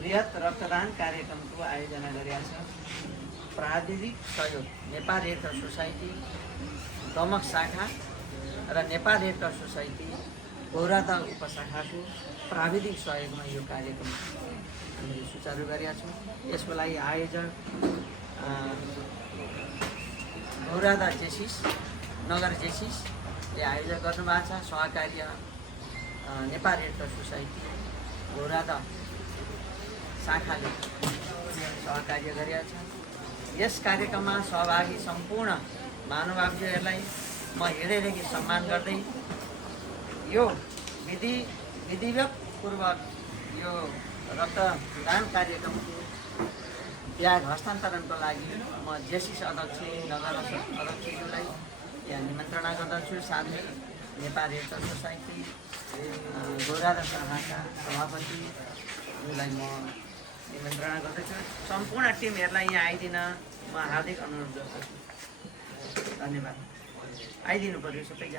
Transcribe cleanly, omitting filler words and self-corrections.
बृहत रक्तदान कार्यक्रमको आयोजना गरेका छ। प्राविधिक सहयोग Nepal red cross society Damak शाखा र नेपाल रेड क्रस सोसाइटी गौरादा उपशाखाको प्राविधिक सहयोगमा यो कार्यक्रम हामीले सुचारू गरेका छौँ। यसको लागि आयोजक गौरादा जेसिस नगर जेसिसले आयोजन गर्नुभएको छ। सहकार्य नेपाल रेड क्रस सोसाइटी गौरादा शाखाले सहकार्य गरेका छ। यस कार्यक्रममा सहभागी सम्पूर्ण महानुभावहरूलाई म हृदयदेखि सम्मान गर्दै यो विधिवतपूर्वक यो रक्तदान कार्यक्रमको ब्याग हस्तान्तरणको लागि म जेसिस अध्यक्ष नगर अध्यक्षज्यूलाई यहाँ निमन्त्रणा गर्दछु। साथै नेपाल रेड क्रस सोसाइटी गौरादा शाखाका सभापतिलाई म निमन्त्रणा गर्दछु। सम्पूर्ण टिमहरूलाई यहाँ आइदिन म हार्दिक अनुरोध गर्दछु। धन्यवाद। आइदिनु पर्यो सबैजना।